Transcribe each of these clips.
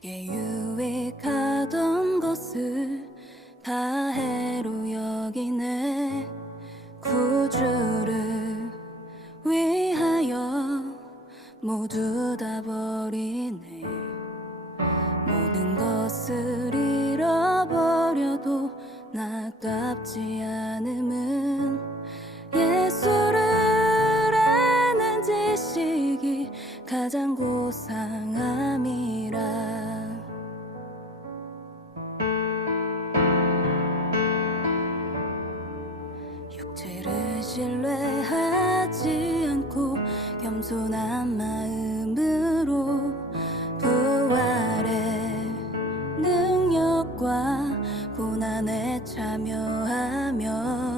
내게 유익하던 것을 다해로 여기네. 구주를 위하여 모두 다 버리네. 모든 것을 잃어버려도 나깝지 않음은 예수 가장 고상함이라. 육체를 신뢰하지 않고 겸손한 마음으로 부활의 능력과 고난에 참여하며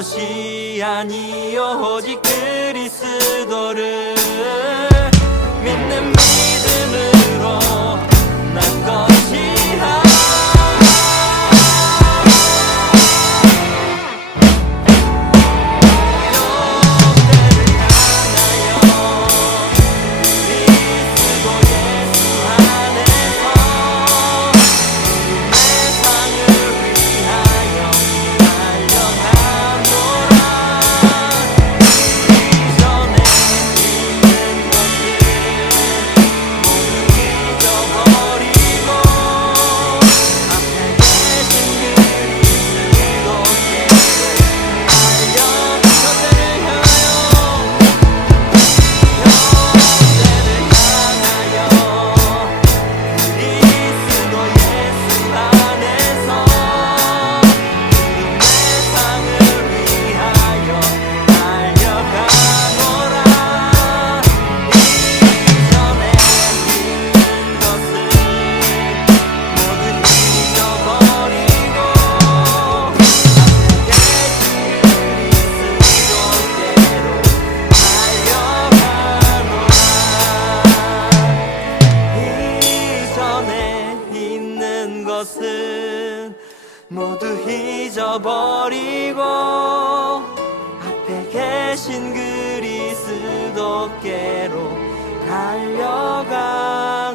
것이 아니여 오직 그리스도를 모두 잊어버리고 앞에 계신 그리스도께로 달려가노라